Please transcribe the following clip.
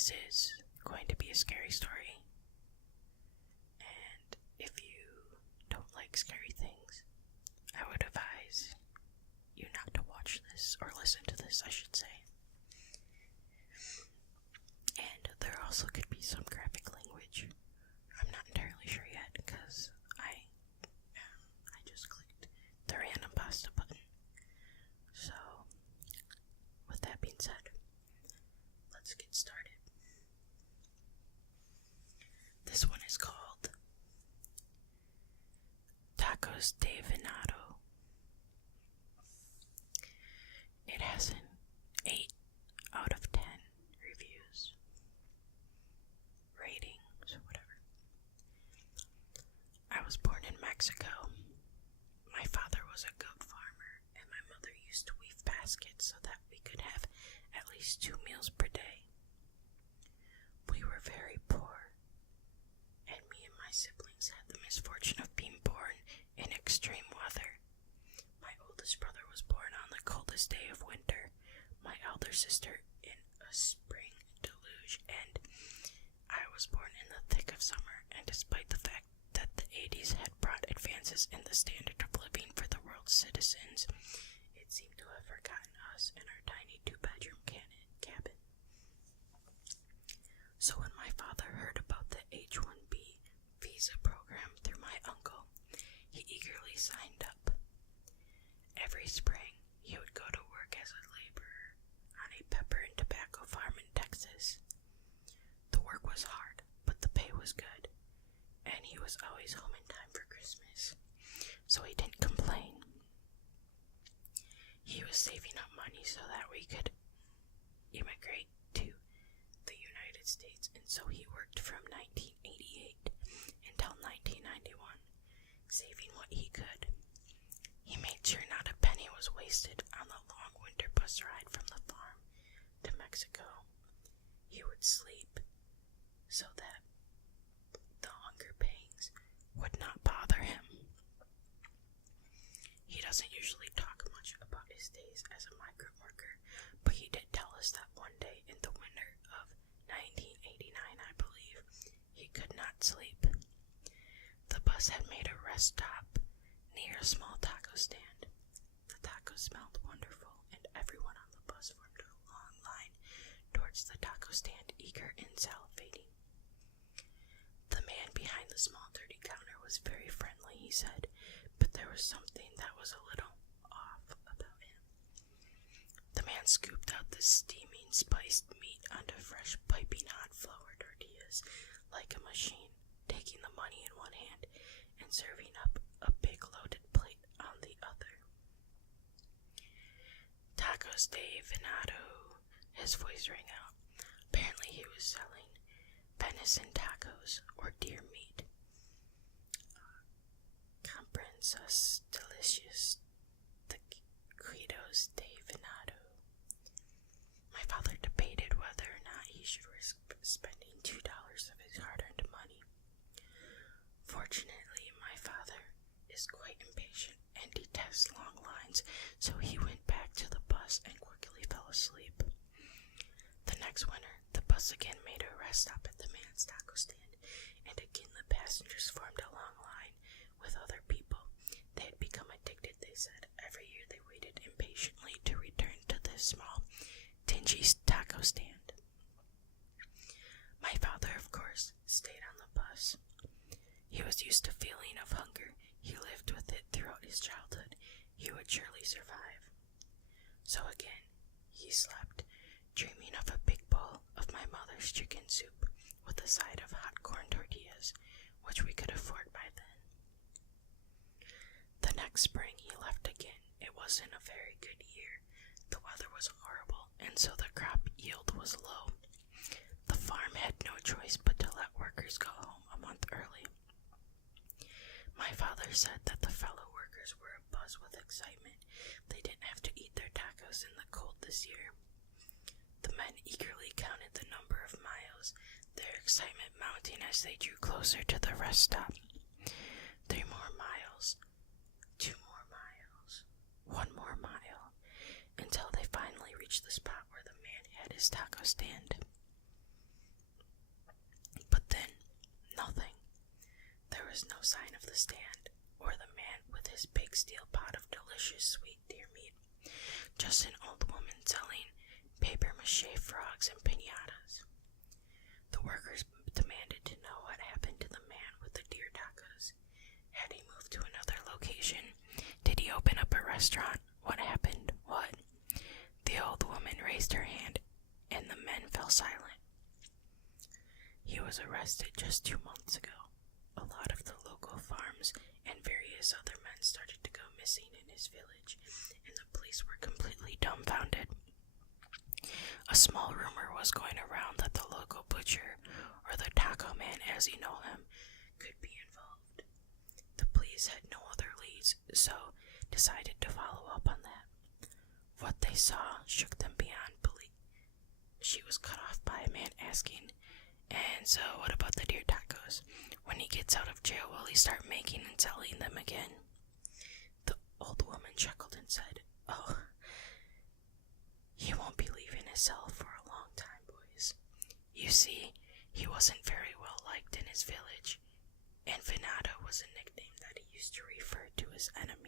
This is going to be a scary story, and if you don't like scary things, I would advise you not to watch this, or listen to this, I should say. And there also could be some graphic language. I'm not entirely sure yet, because I just clicked the random pasta button. So, with that being said, let's get started. This one is called Tacos de Venado. It has an 8 out of 10 reviews. Ratings, whatever. I was born in Mexico. My father was a goat farmer, and my mother used to weave baskets so that we could have at least 2 meals per day. We were very poor, and me and my siblings had the misfortune of being born in extreme weather. My oldest brother was born on the coldest day of winter, my elder sister in a spring deluge, and I was born in the thick of summer. And despite the fact that the 80s had brought advances in the standard of living for the world's citizens, it seemed to have forgotten us and our tiny 2-bedroom cabin. So when my father heard about the H-1B visa program through my uncle, he eagerly signed up. Every spring, he would go to work as a laborer on a pepper and tobacco farm in Texas. The work was hard, but the pay was good, and he was always home in time for Christmas, so he didn't complain. He was saving up money so that we could immigrate to the United States, and so he worked from 1988 until 1991, saving what he could. He made sure not a penny was wasted on the long winter bus ride from the farm to Mexico. He would sleep so that the hunger pangs would not bother him. He doesn't usually talk much about his days as a migrant worker, but he did tell us that one day in the winter of 1989, I believe, he could not sleep. The bus had made a rest stop near a small taco stand. The tacos smelled wonderful, and everyone on the bus formed a long line towards the taco stand, eager and salivating. The man behind the small dirty counter was very friendly, he said, but there was something that was a little off about him. The man scooped out the steaming spiced meat onto fresh piping hot flour tortillas like a machine, taking the money in one hand and serving up a big loaded plate on the other. Tacos de Venado, his voice rang out. Apparently he was selling venison tacos, or deer meat. Comprensos delicious taquitos de venado. My father debated whether or not he should risk spending $2 of his hard-earned money. Fortunately, my father is quite impatient and detests long lines, so he went back to the bus and quickly fell asleep. The next winter, the bus again made a rest stop at the man's taco stand, and again the passengers formed a long line with other people. They had become addicted, they said. Every year they waited impatiently to return to this small, dingy taco stand. My father, of course, stayed on the bus. He was used to feeling of hunger. He lived with it throughout his childhood. He would surely survive. So again, he slept, dreaming of a big bowl of my mother's chicken soup with a side of hot corn tortillas, which we could afford by then. The next spring he left again. It wasn't a very good year. The weather was horrible, and so the crop yield was low. The farm had no choice but to let workers go home a month early. My father said that the fellow workers were abuzz with excitement. They didn't have to eat their tacos in the cold this year. The men eagerly counted the number of miles, their excitement mounting as they drew closer to the rest stop. 3 more miles, 2 more miles, 1 more mile, until they finally reached the spot where the man had his taco stand. was no sign of the stand or the man with his big steel pot of delicious sweet deer meat, just an old woman selling papier-mâché frogs and piñatas. The workers demanded to know what happened to the man with the deer tacos. Had he moved to another location? Did he open up a restaurant? What happened? What? The old woman raised her hand, and the men fell silent. He was arrested just 2 months ago. A lot of the local farms and various other men started to go missing in his village, and the police were completely dumbfounded. A small rumor was going around that the local butcher, or the taco man as you know him, could be involved. The police had no other leads, so decided to follow up on that. What they saw shook them beyond belief. She was cut off by a man asking, "And so what about the deer tacos? When he gets out of jail, will he start making and selling them again?" The old woman chuckled and said, "Oh, he won't be leaving his cell for a long time, boys. You see, he wasn't very well liked in his village, and Venado was a nickname that he used to refer to his enemies.